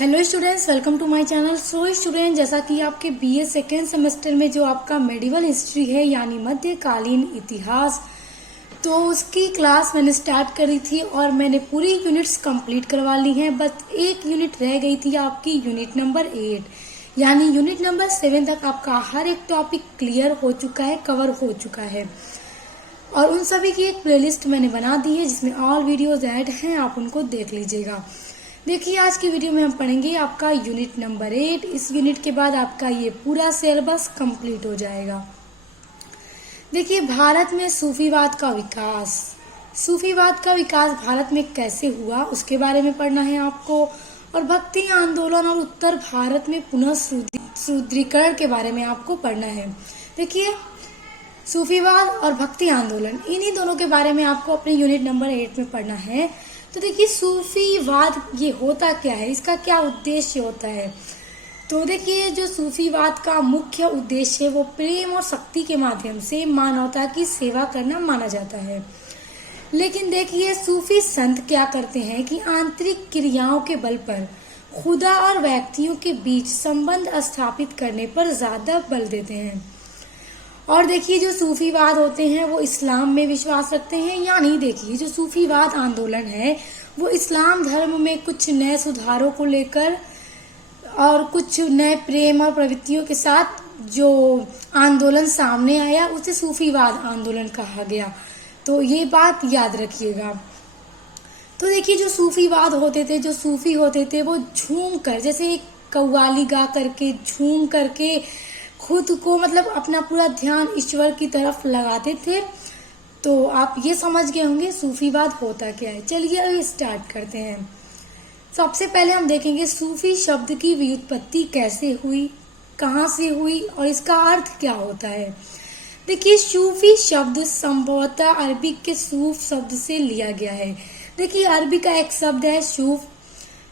Hello students, welcome to my channel. So student, जैसा कि आपके बीए सेकेंड सेमेस्टर में जो आपका मेडिवल हिस्ट्री है यानी मध्यकालीन इतिहास, तो उसकी क्लास मैंने स्टार्ट करी थी और मैंने पूरी यूनिट्स कंप्लीट करवा ली हैं। बस एक यूनिट रह गई थी आपकी, यूनिट नंबर 8 यानी यूनिट नंबर 7 तक आपका हर एक टॉपिक क्लियर हो चुका है, कवर हो चुका है। और उन सभी की एक प्लेलिस्ट मैंने बना दी है जिसमें ऑल वीडियोज ऐड हैं, आप उनको देख लीजिएगा। देखिए, आज की वीडियो में हम पढ़ेंगे आपका यूनिट नंबर 8। इस यूनिट के बाद आपका ये पूरा सिलेबस कंप्लीट हो जाएगा। देखिए, भारत में सूफीवाद का विकास। सूफीवाद का विकास भारत में कैसे हुआ उसके बारे में पढ़ना है आपको, और भक्ति आंदोलन और उत्तर भारत में पुनः सुदृढ़ीकरण के बारे में आपको पढ़ना है। देखिए, सूफीवाद और भक्ति आंदोलन, इन्हीं दोनों के बारे में आपको अपने यूनिट नंबर 8 में पढ़ना है। तो देखिए, सूफीवाद ये होता क्या है, इसका क्या उद्देश्य होता है। तो देखिए, जो सूफीवाद का मुख्य उद्देश्य है वो प्रेम और शक्ति के माध्यम से मानवता की सेवा करना माना जाता है। लेकिन देखिए, सूफी संत क्या करते हैं कि आंतरिक क्रियाओं के बल पर खुदा और व्यक्तियों के बीच संबंध स्थापित करने पर ज्यादा बल देते हैं। और देखिए, जो सूफीवाद होते हैं वो इस्लाम में विश्वास रखते हैं, यानी देखिए, जो सूफीवाद आंदोलन है वो इस्लाम धर्म में कुछ नए सुधारों को लेकर और कुछ नए प्रेम और प्रवृत्तियों के साथ जो आंदोलन सामने आया उसे सूफीवाद आंदोलन कहा गया। तो ये बात याद रखिएगा। तो देखिए, जो सूफीवाद होते थे, जो सूफी होते थे, वो झूम कर, जैसे एक कव्वाली गा करके, झूम करके खुद को मतलब अपना पूरा ध्यान ईश्वर की तरफ लगाते थे। तो आप ये समझ गए होंगे सूफीवाद होता क्या है। चलिए अभी स्टार्ट करते हैं। सबसे पहले हम देखेंगे सूफी शब्द की व्युत्पत्ति कैसे हुई, कहाँ से हुई और इसका अर्थ क्या होता है। देखिए, सूफी शब्द संभवतः अरबी के सूफ शब्द से लिया गया है। देखिए, अरबी का एक शब्द है सूफ,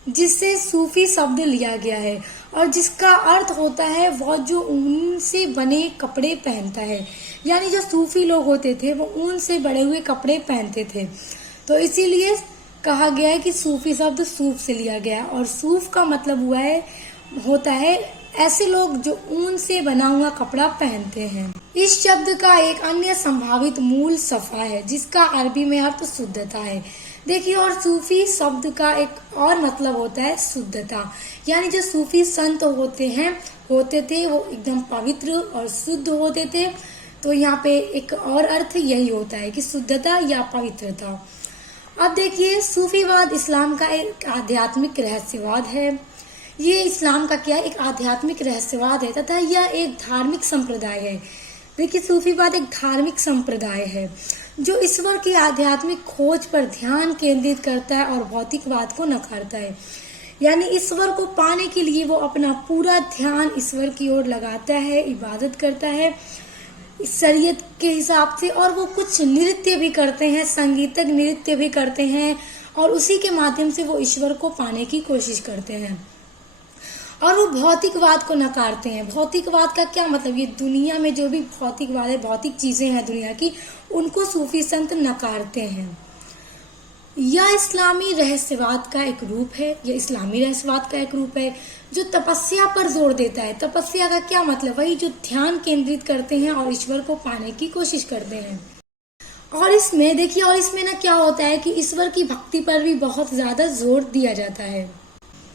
जिससे सूफी शब्द लिया गया है और जिसका अर्थ होता है वह जो ऊन से बने कपड़े पहनता है। यानी जो सूफी लोग होते थे वो ऊन से बड़े हुए कपड़े पहनते थे, तो इसीलिए कहा गया है कि सूफी शब्द सूफ से लिया गया। और सूफ का मतलब होता है ऐसे लोग जो ऊन से बना हुआ कपड़ा पहनते हैं। इस शब्द का एक अन्य संभावित मूल सफा है जिसका अरबी में अर्थ शुद्धता है। देखिए, और सूफी शब्द का एक और मतलब होता है शुद्धता, यानी जो सूफी संत होते थे वो एकदम पवित्र और शुद्ध होते थे। तो यहाँ पे एक और अर्थ यही होता है कि शुद्धता या पवित्रता। अब देखिए, सूफीवाद इस्लाम का एक आध्यात्मिक रहस्यवाद है। ये इस्लाम का क्या, एक आध्यात्मिक रहस्यवाद है तथा यह एक धार्मिक संप्रदाय है। देखिए, सूफीवाद एक धार्मिक संप्रदाय है जो ईश्वर की आध्यात्मिक खोज पर ध्यान केंद्रित करता है और भौतिकवाद को नकारता है। यानी ईश्वर को पाने के लिए वो अपना पूरा ध्यान ईश्वर की ओर लगाता है, इबादत करता है शरीयत के हिसाब से, और वो कुछ नृत्य भी करते हैं, संगीतक नृत्य भी करते हैं, और उसी के माध्यम से वो ईश्वर को पाने की कोशिश करते हैं। और वो भौतिकवाद को नकारते हैं। भौतिकवाद का क्या मतलब, ये दुनिया में जो भी भौतिकवाद है, भौतिक चीजें हैं दुनिया की, उनको सूफी संत नकारते हैं। यह इस्लामी रहस्यवाद का एक रूप है, यह इस्लामी रहस्यवाद का एक रूप है जो तपस्या पर जोर देता है। तपस्या का क्या मतलब, वही जो ध्यान केंद्रित करते हैं और ईश्वर को पाने की कोशिश करते हैं। और इसमें देखिए, और इसमें ना क्या होता है कि ईश्वर की भक्ति पर भी बहुत ज्यादा जोर दिया जाता है।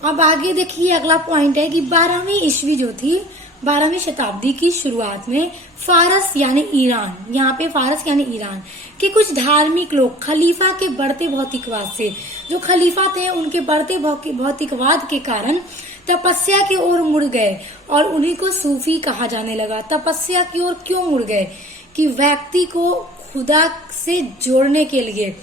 अब आगे देखिए, अगला पॉइंट है कि 12वीं ईस्वी जो थी, 12वीं शताब्दी की शुरुआत में फारस यानी ईरान, यहाँ पे फारस यानी ईरान के कुछ धार्मिक लोग खलीफा के बढ़ते भौतिकवाद से, जो खलीफा थे उनके बढ़ते भौतिकवाद के कारण तपस्या की ओर मुड़ गए और उन्हीं को सूफी कहा जाने लगा। तपस्या की ओर क्यों मुड़ गए, कि व्यक्ति को खुदा से जोड़ने के लिए,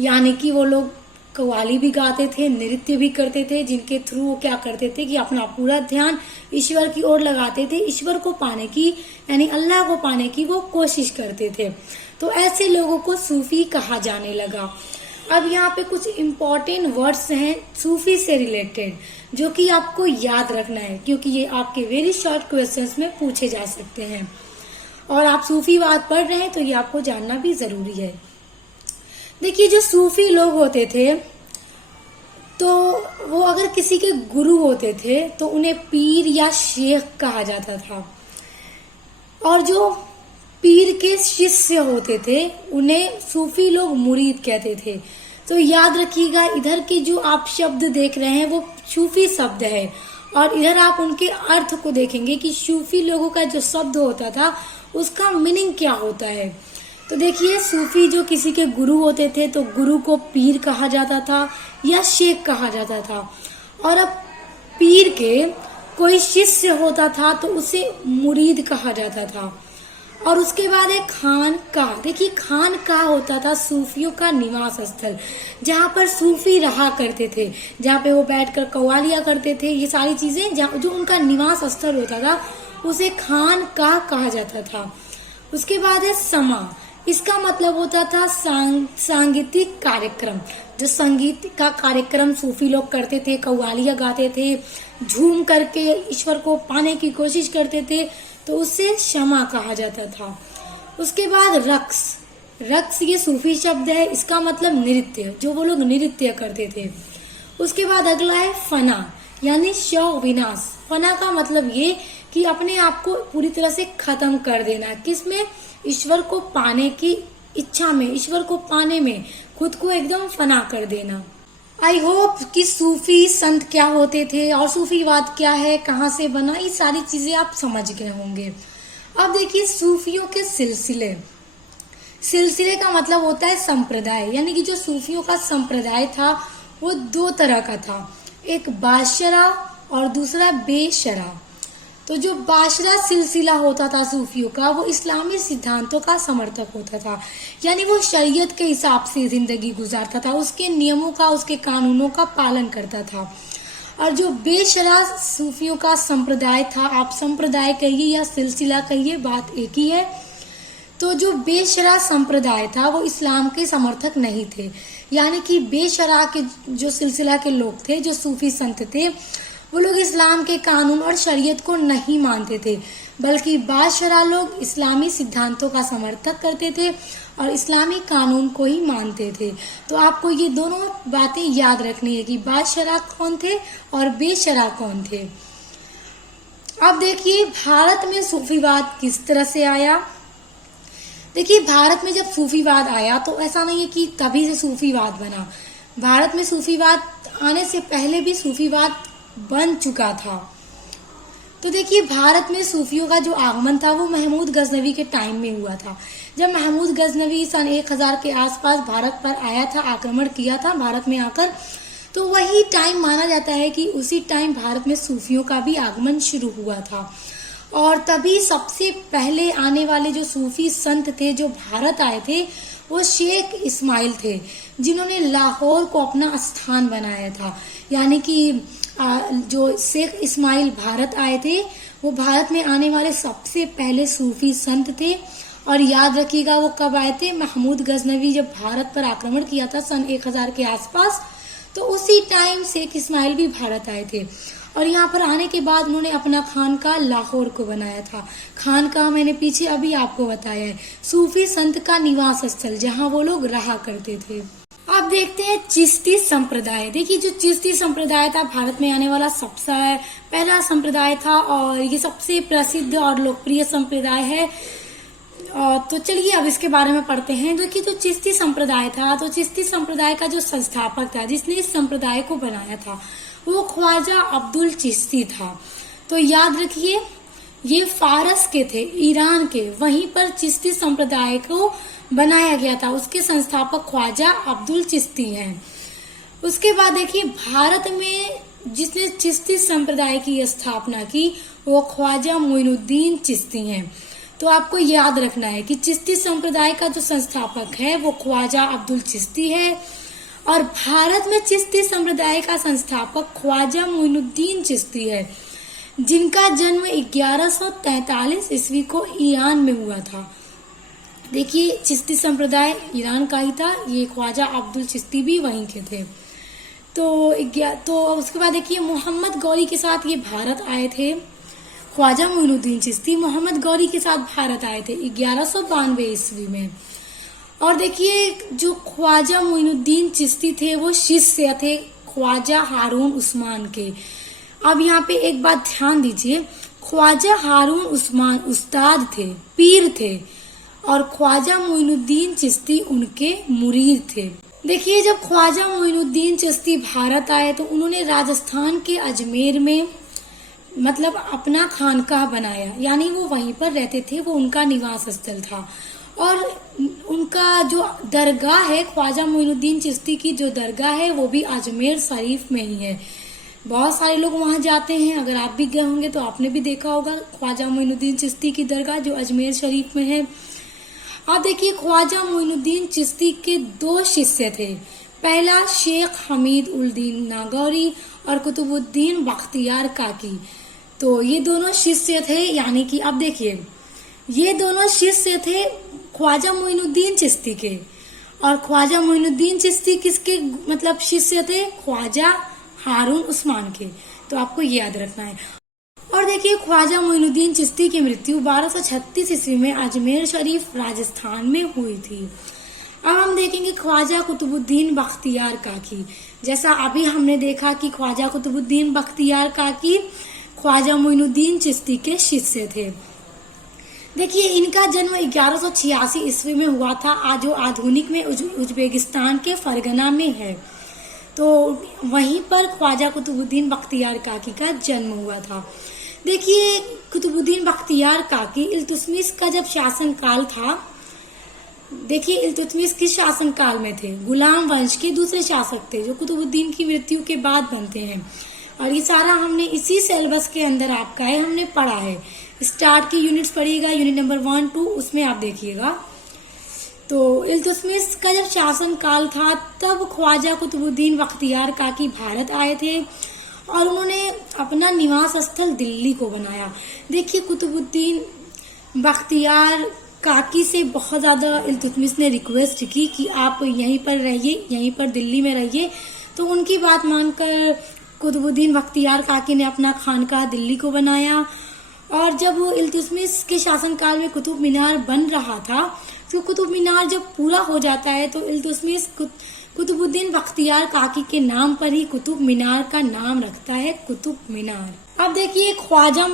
यानी कि वो लोग कव्वाली भी गाते थे, नृत्य भी करते थे, जिनके थ्रू वो क्या करते थे कि अपना पूरा ध्यान ईश्वर की ओर लगाते थे, ईश्वर को पाने की यानी अल्लाह को पाने की वो कोशिश करते थे। तो ऐसे लोगों को सूफी कहा जाने लगा। अब यहाँ पे कुछ इम्पोर्टेंट वर्ड्स हैं सूफी से रिलेटेड जो कि आपको याद रखना है, क्योंकि ये आपके वेरी शॉर्ट क्वेश्चंस में पूछे जा सकते हैं और आप सूफीवाद पढ़ रहे हैं तो ये आपको जानना भी जरूरी है। देखिए, जो सूफी लोग होते थे तो वो अगर किसी के गुरु होते थे तो उन्हें पीर या शेख कहा जाता था, और जो पीर के शिष्य होते थे उन्हें सूफी लोग मुरीद कहते थे। तो याद रखिएगा, इधर के जो आप शब्द देख रहे हैं वो सूफी शब्द है, और इधर आप उनके अर्थ को देखेंगे कि सूफी लोगों का जो शब्द होता था उसका मीनिंग क्या होता है। तो देखिए, सूफी जो किसी के गुरु होते थे तो गुरु को पीर कहा जाता था या शेख कहा जाता था, और अब पीर के कोई शिष्य होता था तो उसे मुरीद कहा जाता था। और उसके बाद है खानकाह। देखिए, खानकाह होता था सूफियों का निवास स्थल, जहाँ पर सूफी रहा करते थे, जहाँ पे वो बैठकर कव्वालियां करते थे। ये सारी चीजें जो उनका निवास स्थल होता था उसे खानकाह कहा जाता था। उसके बाद है समा। इसका मतलब होता था सांगीतिक कार्यक्रम। जो संगीत का कार्यक्रम सूफी लोग करते थे, कव्वालियां गाते थे, झूम करके ईश्वर को पाने की कोशिश करते थे, तो उसे शमा कहा जाता था। उसके बाद रक्स। रक्स ये सूफी शब्द है, इसका मतलब नृत्य, जो वो लोग नृत्य करते थे। उसके बाद अगला है फना, यानी शव विनाश। फना का मतलब ये कि अपने आप को पूरी तरह से खत्म कर देना। किसमें? ईश्वर को पाने की इच्छा में, ईश्वर को पाने में खुद को एकदम फना कर देना। आई होप कि सूफी संत क्या होते थे और सूफीवाद क्या है, कहाँ से बना, ये सारी चीजें आप समझ गए होंगे। अब देखिए, सूफियों के सिलसिले। सिलसिले का मतलब होता है संप्रदाय, यानी कि जो सूफियों का संप्रदाय था वो दो तरह का था, एक बाशरा और दूसरा बेशरा। तो जो बाशरा सिलसिला होता था सूफियों का, वो इस्लामी सिद्धांतों का समर्थक होता था, यानी वो शरीयत के हिसाब से जिंदगी गुजारता था, उसके नियमों का, उसके कानूनों का पालन करता था। और जो बेशरा सूफियों का संप्रदाय था, आप संप्रदाय कहिए या सिलसिला कहिए, बात एक ही है। तो जो बेशरा संप्रदाय था वो इस्लाम के समर्थक नहीं थे, यानी कि बेशरा के जो सिलसिला के लोग थे, जो सूफी संत थे, वो लोग इस्लाम के कानून और शरीयत को नहीं मानते थे, बल्कि बाशरा लोग इस्लामी सिद्धांतों का समर्थक करते थे और इस्लामी कानून को ही मानते थे। तो आपको ये दोनों बातें याद रखनी है कि बाशरा कौन थे और बेशरा कौन थे। अब देखिए, भारत में सूफीवाद किस तरह से आया। देखिए, भारत में जब सूफीवाद आया तो ऐसा नहीं है कि तभी से सूफीवाद बना। भारत में सूफीवाद आने से पहले भी सूफीवाद बन चुका था। तो देखिए, भारत में सूफियों का जो आगमन था वो महमूद गजनवी के टाइम में हुआ था। जब महमूद गजनवी सन 1000 के आसपास भारत पर आया था, आक्रमण किया था भारत में आकर, तो वही टाइम माना जाता है कि उसी टाइम भारत में सूफियों का भी आगमन शुरू हुआ था। और तभी सबसे पहले आने वाले जो सूफी संत थे जो भारत आए थे वो शेख इस्माइल थे, जिन्होंने लाहौर को अपना स्थान बनाया था। यानी कि जो शेख इस्माइल भारत आए थे वो भारत में आने वाले सबसे पहले सूफी संत थे। और याद रखिएगा, वो कब आए थे? महमूद गजनवी जब भारत पर आक्रमण किया था सन 1000 के आसपास, तो उसी टाइम शेख इस्माइल भी भारत आए थे। और यहाँ पर आने के बाद उन्होंने अपना खानका लाहौर को बनाया था। खानका मैंने पीछे अभी आपको बताया है, सूफी संत का निवास स्थल, जहाँ वो लोग रहा करते थे। अब देखते हैं चिश्ती संप्रदाय। देखिए, जो चिश्ती संप्रदाय था भारत में आने वाला सबसे पहला संप्रदाय था और ये सबसे प्रसिद्ध और लोकप्रिय संप्रदाय है। तो चलिए अब इसके बारे में पढ़ते हैं। देखिए, जो चिश्ती संप्रदाय था, तो चिश्ती संप्रदाय का जो संस्थापक था, जिसने इस संप्रदाय को बनाया था, वो ख्वाजा अब्दुल चिश्ती था। तो याद रखिए, ये फारस के थे, ईरान के, वहीं पर चिश्ती संप्रदाय को बनाया गया था। उसके संस्थापक ख्वाजा अब्दुल चिश्ती हैं। उसके बाद देखिए, भारत में जिसने चिश्ती संप्रदाय की स्थापना की वो ख्वाजा मोइनुद्दीन चिश्ती हैं। तो आपको याद रखना है कि चिश्ती संप्रदाय का जो संस्थापक है वो ख्वाजा अब्दुल चिश्ती है, और भारत में चिश्ती संप्रदाय का संस्थापक ख्वाजा मोइनुद्दीन चिश्ती है, जिनका जन्म 1143 ईस्वी को ईरान में हुआ था। देखिए, चिश्ती संप्रदाय ईरान का ही था, ये ख्वाजा अब्दुल चिश्ती भी वहीं के थे। तो उसके बाद देखिए, मोहम्मद गौरी के साथ ये भारत आए थे। ख्वाजा मोइनुद्दीन चिश्ती मोहम्मद गौरी के साथ भारत आए थे 1192 ईस्वी में। और देखिए, जो ख्वाजा मोइनुद्दीन चिश्ती थे वो शिष्य थे ख्वाजा हारून उस्मान के। अब यहाँ पे एक बात ध्यान दीजिए, ख्वाजा हारून उस्मान उस्ताद थे, पीर थे, और ख्वाजा मोइनुद्दीन चिश्ती उनके मुरीद थे। देखिए, जब ख्वाजा मोइनुद्दीन चिश्ती भारत आए तो उन्होंने राजस्थान के अजमेर में मतलब अपना खानकाह बनाया, यानी वो वहीं पर रहते थे, वो उनका निवास स्थल था। और उनका जो दरगाह है, ख्वाजा मोइनुद्दीन चिश्ती की जो दरगाह है, वो भी अजमेर शरीफ में ही है। बहुत सारे लोग वहां जाते हैं, अगर आप भी गए होंगे तो आपने भी देखा होगा ख्वाजा मोइनुद्दीन चिश्ती की दरगाह जो अजमेर शरीफ में है। आप देखिए, ख्वाजा मोइनुद्दीन चिश्ती के 2 शिष्य थे। पहला शेख हमीद उल दीन नागौरी और कुतुबुद्दीन बख्तियार काकी। तो ये दोनों शिष्य थे, यानी कि अब देखिए, ये दोनों शिष्य थे ख्वाजा मोइनुद्दीन चिश्ती के। और ख्वाजा मोइनुद्दीन चिश्ती किसके मतलब शिष्य थे? ख्वाजा हारून उस्मान के। तो आपको ये याद रखना है। और देखिए, ख्वाजा मोइनुद्दीन चिश्ती की मृत्यु 1236 ईस्वी में अजमेर शरीफ राजस्थान में हुई थी। अब हम देखेंगे ख्वाजा कुतुबुद्दीन बख्तियार काकी। जैसा अभी हमने देखा कि ख्वाजा कुतुबुद्दीन बख्तियार काकी ख्वाजा मोइनुद्दीन चिश्ती के शिष्य थे। देखिए, इनका जन्म 1186 ईस्वी में हुआ था, जो आधुनिक में उज्बेकिस्तान के फरगना में है। तो वहीं पर ख्वाजा कुतुबुद्दीन बख्तियार काकी का जन्म हुआ था। देखिए, कुतुबुद्दीन बख्तियार काकी इल्तुतमिश का जब शासन काल था, देखिए इल्तुतमिश किस शासन काल में थे? गुलाम वंश के दूसरे शासक थे, जो कुतुबुद्दीन की मृत्यु के बाद बनते हैं। और ये सारा हमने इसी सिलेबस के अंदर आपका है, हमने पढ़ा है। स्टार्ट की यूनिट्स पढ़िएगा, यूनिट नंबर 1, 2, उसमें आप देखिएगा। तो इल्तुतमिश का जब शासन काल था, तब ख्वाजा कुतुबुद्दीन बख्तियार काकी भारत आए थे और उन्होंने अपना निवास स्थल दिल्ली को बनाया। देखिए, कुतुबुद्दीन बख्तियार काकी से बहुत ज्यादा इल्तुतमिश ने रिक्वेस्ट की कि आप यहीं पर रहिए, यहीं पर दिल्ली में रहिए। तो उनकी बात मानकर कुतुबुद्दीन बख्तियार काकी ने अपना खानकाह दिल्ली को बनाया। और जब इल्तुतमिश के शासनकाल में कुतुब मीनार बन रहा था, तो कुतुब मीनार जब पूरा हो जाता है तो इल्तुतमिश कुतुबुद्दीन बख्तियार काकी के नाम पर ही कुतुब मीनार का नाम रखता है, कुतुब मीनार। अब देखिए, ख्वाजा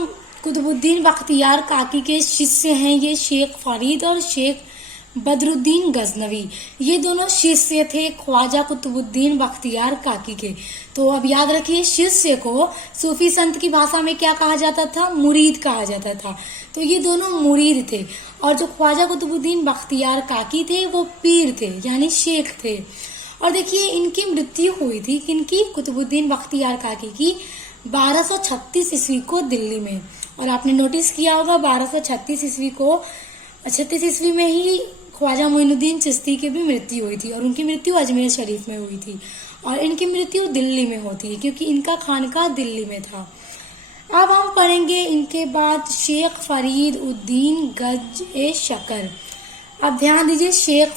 कुतुबुद्दीन बख्तियार काकी के शिष्य हैं ये शेख फरीद और शेख बदरुद्दीन गजनवी। ये दोनों शिष्य थे ख्वाजा कुतुबुद्दीन बख्तियार काकी के। तो अब याद रखिए, शिष्य को सूफी संत की भाषा में क्या कहा जाता था? मुरीद कहा जाता था। तो ये दोनों मुरीद थे। और जो ख्वाजा कुतुबुद्दीन बख्तियार काकी थे वो पीर थे, यानी शेख थे। और देखिए, इनकी मृत्यु हुई थी किनकी? कुतुबुद्दीन बख्तियार काकी की 1236 ईस्वी को दिल्ली में। और आपने नोटिस किया होगा 1236 ईस्वी को 36 ईस्वी में ही ख्वाजा मोइनुद्दीन चिश्ती की भी मृत्यु हुई थी और उनकी मृत्यु अजमेर शरीफ में हुई थी। और इनकी मृत्यु दिल्ली में होती है क्योंकि इनका खानकाह दिल्ली में था। अब हम पढ़ेंगे इनके बाद शेख फरीद उद्दीन गज ए शकर। अब ध्यान दीजिए, शेख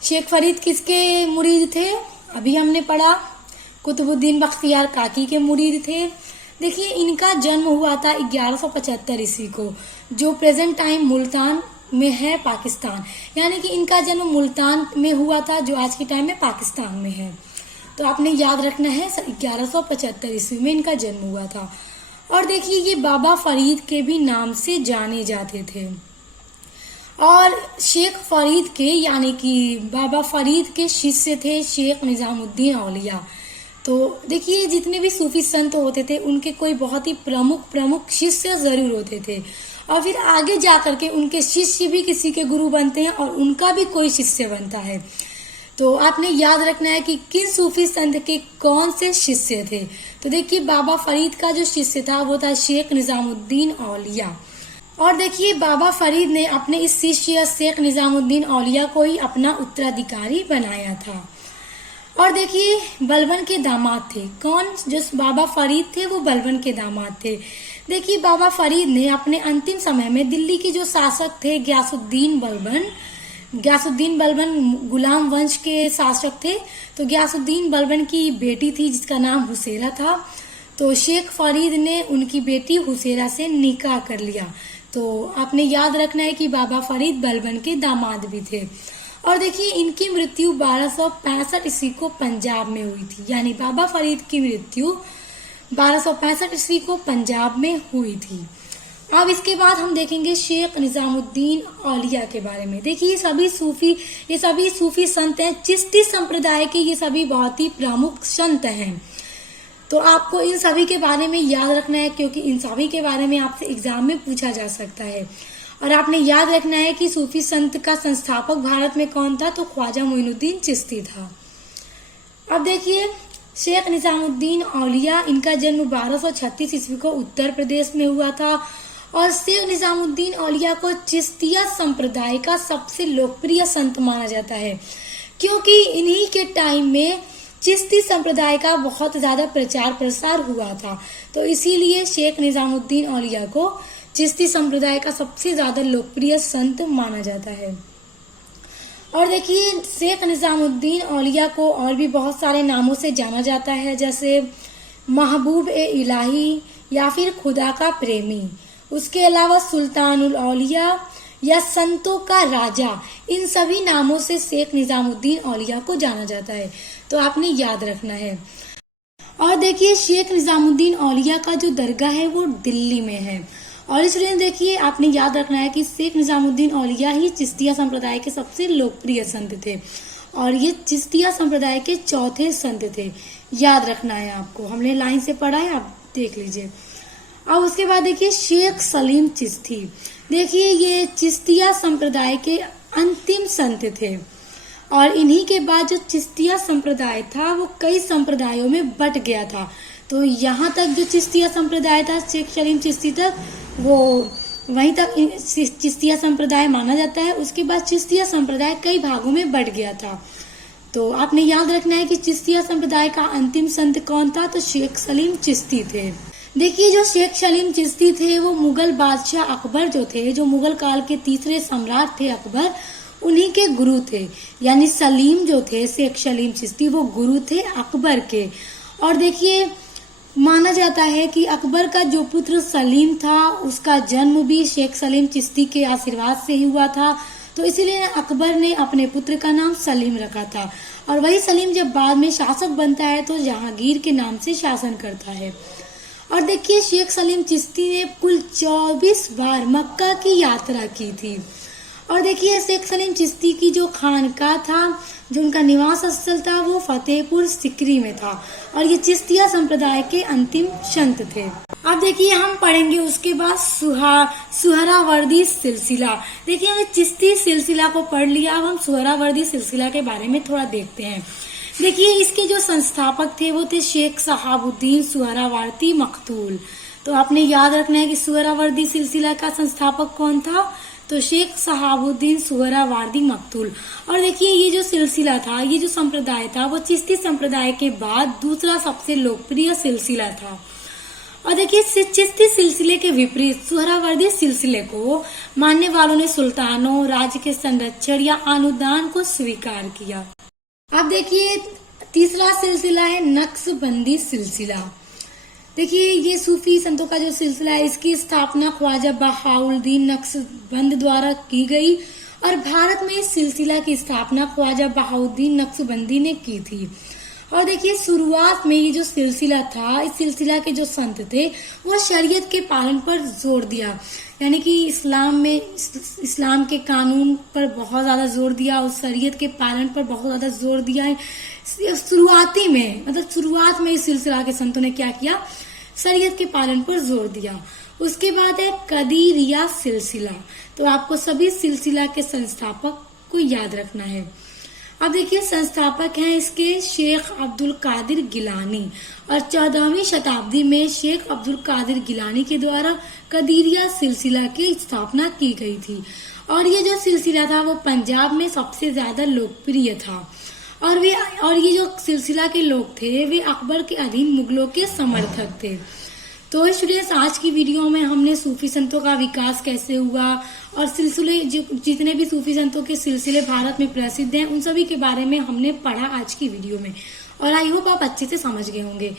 फरीद किसके मुरीद थे? अभी हमने पढ़ा, कुतुबुद्दीन बख्तियार काकी के मुरीद थे। देखिए, इनका जन्म हुआ था 1175 ईस्वी को, जो प्रेजेंट टाइम मुल्तान में है, पाकिस्तान। यानी कि इनका जन्म मुल्तान में हुआ था, जो आज के टाइम में पाकिस्तान में है। तो आपने याद रखना है, 1175 ईस्वी में इनका जन्म हुआ था। और देखिए, ये बाबा फरीद के भी नाम से जाने जाते थे। और शेख फरीद के यानी कि बाबा फरीद के शिष्य थे शेख निजामुद्दीन औलिया। तो देखिए, जितने भी सूफी संत होते थे उनके कोई बहुत ही प्रमुख शिष्य जरूर होते थे। और फिर आगे जाकर के उनके शिष्य भी किसी के गुरु बनते हैं और उनका भी कोई शिष्य बनता है। तो आपने याद रखना है कि किन सूफी संत के कौन से शिष्य थे। तो देखिए, बाबा फरीद का जो शिष्य था वो था शेख निजामुद्दीन औलिया। और देखिए, बाबा फरीद ने अपने इस शिष्य शेख निजामुद्दीन औलिया को ही अपना उत्तराधिकारी बनाया था। और देखिए, बलबन के दामाद थे कौन? जो बाबा फरीद थे वो बलबन के दामाद थे। देखिए, बाबा फरीद ने अपने अंतिम समय में दिल्ली के जो शासक थे गयासुद्दीन बलबन गुलाम वंश के शासक थे। तो गयासुद्दीन बलबन की बेटी थी जिसका नाम हुसैरा था। तो शेख फरीद ने उनकी बेटी हुसैरा से निकाह कर लिया। तो आपने याद रखना है कि बाबा फरीद बलबन के दामाद भी थे। और देखिए इनकी मृत्यु 1265 ईस्वी को पंजाब में हुई थी, यानी बाबा फरीद की मृत्यु 1265 ईस्वी को पंजाब में हुई थी। अब इसके बाद हम देखेंगे शेख निजामुद्दीन औलिया के बारे में। देखिए ये सभी सूफी संत हैं, चिश्ती संप्रदाय के ये सभी बहुत ही प्रमुख संत हैं। तो आपको इन सभी के बारे में याद रखना है, क्योंकि इन सभी के बारे में आपसे एग्जाम में पूछा जा सकता है। और आपने याद रखना है कि सूफी संत का संस्थापक भारत में कौन था, तो ख्वाजा मोइनुद्दीन चिश्ती था। अब देखिए शेख निजामुद्दीन औलिया, इनका जन्म 1236 ईस्वी को उत्तर प्रदेश में हुआ था। और शेख निजामुद्दीन औलिया को चिश्तिया संप्रदाय का सबसे लोकप्रिय संत माना जाता है, क्योंकि इन्हीं के टाइम में चिश्ती संप्रदाय का बहुत ज्यादा प्रचार प्रसार हुआ था। तो इसीलिए शेख निजामुद्दीन औलिया को चिश्ती संप्रदाय का सबसे ज्यादा लोकप्रिय संत माना जाता है। और देखिए शेख निजामुद्दीन औलिया को और भी बहुत सारे नामों से जाना जाता है, जैसे महबूब ए इलाही या फिर खुदा का प्रेमी। उसके अलावा सुल्तानुल औलिया या संतों का राजा, इन सभी नामों से शेख निजामुद्दीन औलिया को जाना जाता है। तो आपने याद रखना है। और देखिए शेख निजामुद्दीन औलिया का जो दरगाह है वो दिल्ली में है। और इसलिए देखिए आपने याद रखना है कि शेख निजामुद्दीन औलिया ही चिश्तिया संप्रदाय के सबसे लोकप्रिय संत थे, और ये चिश्तिया संप्रदाय के चौथे संत थे। याद रखना है आपको, हमने लाइन से पढ़ा है, आप देख लीजिए। अब उसके बाद देखिए शेख सलीम चिश्ती। देखिए ये चिश्तिया संप्रदाय के अंतिम संत थे, और इन्हीं के बाद जो चिश्तिया संप्रदाय था वो कई संप्रदायों में बट गया था। तो यहाँ तक जो चिश्तिया संप्रदाय था शेख सलीम चिश्ती तक, वो वहीं तक चिश्तिया संप्रदाय माना जाता है। उसके बाद चिश्तिया संप्रदाय कई भागों में बट गया था। तो आपने याद रखना है कि चिश्तिया संप्रदाय का अंतिम संत कौन था, तो शेख सलीम चिश्ती थे। देखिए जो शेख सलीम चिश्ती थे वो मुगल बादशाह अकबर जो थे, जो मुगल काल के तीसरे सम्राट थे अकबर, उन्हीं के गुरु थे। यानी सलीम जो थे शेख सलीम चिश्ती वो गुरु थे अकबर के। और देखिए माना जाता है कि अकबर का जो पुत्र सलीम था उसका जन्म भी शेख सलीम चिश्ती के आशीर्वाद से ही हुआ था। तो इसीलिए अकबर ने अपने पुत्र का नाम सलीम रखा था। और वही सलीम जब बाद में शासक बनता है तो जहांगीर के नाम से शासन करता है। और देखिए शेख सलीम चिश्ती ने कुल 24 बार मक्का की यात्रा की थी। और देखिए शेख सलीम चिश्ती की जो खानका था, जो उनका निवास स्थल था, वो फतेहपुर सिकरी में था। और ये चिश्तिया संप्रदाय के अंतिम संत थे। अब देखिए हम पढ़ेंगे उसके बाद सुहरावर्दी सिलसिला। देखिए हमने चिश्ती सिलसिला को पढ़ लिया, अब हम सुहरावर्दी सिलसिला के बारे में थोड़ा देखते हैं। देखिए इसके जो संस्थापक थे वो थे शेख सहाबुद्दीन सुहरावर्दी मखतूल। तो आपने याद रखना है कि सुहरावर्दी सिलसिला का संस्थापक कौन था, तो शेख सहाबुद्दीन सुहरावर्दी मखतूल। और देखिए ये जो सिलसिला था, ये जो संप्रदाय था, वो चिश्ती संप्रदाय के बाद दूसरा सबसे लोकप्रिय सिलसिला था। और देखिए चिश्ती सिलसिले के विपरीत सुहरावर्दी सिलसिले को मानने वालों ने सुल्तानों, राज्य के संरक्षण या अनुदान को स्वीकार किया। अब देखिए तीसरा सिलसिला है नक्शबंदी सिलसिला। देखिए ये सूफी संतों का जो सिलसिला है, इसकी स्थापना ख्वाजा बहाउद्दीन नक्शबंद द्वारा की गई। और भारत में इस सिलसिला की स्थापना ख्वाजा बहाउद्दीन नक्शबंदी ने की थी। और देखिए शुरुआत में ये जो सिलसिला था, इस सिलसिला के जो संत थे वो शरीयत के पालन पर जोर दिया, यानी कि इस्लाम के कानून पर बहुत ज्यादा जोर दिया और शरीयत के पालन पर बहुत ज्यादा जोर दिया है। शुरुआत में इस सिलसिला के संतों ने क्या किया, शरीयत के पालन पर जोर दिया। उसके बाद है कदीरिया सिलसिला। तो आपको सभी सिलसिला के संस्थापक को याद रखना है। अब देखिए संस्थापक हैं इसके शेख अब्दुल कादिर गिलानी। और 14वीं शताब्दी में शेख अब्दुल कादिर गिलानी के द्वारा कदीरिया सिलसिला की स्थापना की गई थी। और ये जो सिलसिला था वो पंजाब में सबसे ज्यादा लोकप्रिय था। और ये जो सिलसिला के लोग थे वे अकबर के अधीन मुगलों के समर्थक थे। तो स्टूडेंट्स आज की वीडियो में हमने सूफी संतों का विकास कैसे हुआ और सिलसिले जितने भी सूफी संतों के सिलसिले भारत में प्रसिद्ध हैं उन सभी के बारे में हमने पढ़ा आज की वीडियो में। और आई होप आप अच्छे से समझ गए होंगे।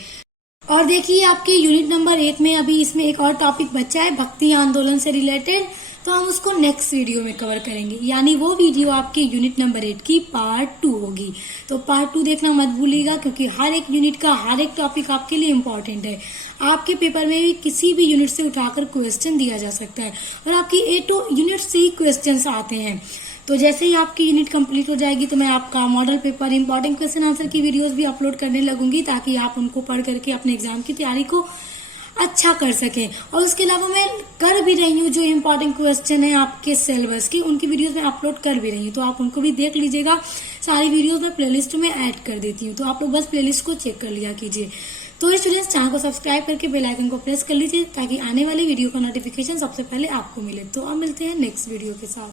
और देखिए आपके यूनिट नंबर 1 में अभी इसमें एक और टॉपिक बचा है भक्ति आंदोलन से रिलेटेड। तो हम उसको नेक्स्ट वीडियो में कवर करेंगे, यानी वो वीडियो आपकी यूनिट नंबर 8 की पार्ट 2 होगी। तो पार्ट 2 देखना मत भूलिएगा, क्योंकि हर एक यूनिट का हर एक टॉपिक आपके लिए इम्पोर्टेंट है। आपके पेपर में भी किसी भी यूनिट से उठाकर क्वेश्चन दिया जा सकता है और आपकी 8 यूनिट से ही क्वेश्चन आते हैं। तो जैसे ही आपकी यूनिट कंप्लीट हो जाएगी तो मैं आपका model paper, important question answer की वीडियोस भी अपलोड करने लगूंगी, ताकि आप उनको पढ़ करके अपने एग्जाम की तैयारी को अच्छा कर सकें। और उसके अलावा मैं कर भी रही हूँ जो इम्पोर्टेंट क्वेश्चन है आपके सिलेबस की, उनकी वीडियोस मैं अपलोड कर भी रही हूँ, तो आप उनको भी देख लीजिएगा। सारी वीडियोस मैं प्लेलिस्ट में ऐड कर देती हूँ, तो आप लोग बस प्लेलिस्ट को चेक कर लिया कीजिए। तो स्टूडेंट्स, चैनल को सब्सक्राइब करके बेल आइकन को प्रेस कर लीजिए, ताकि आने वाली वीडियो का नोटिफिकेशन सबसे पहले आपको मिले। तो अब मिलते हैं नेक्स्ट वीडियो के साथ।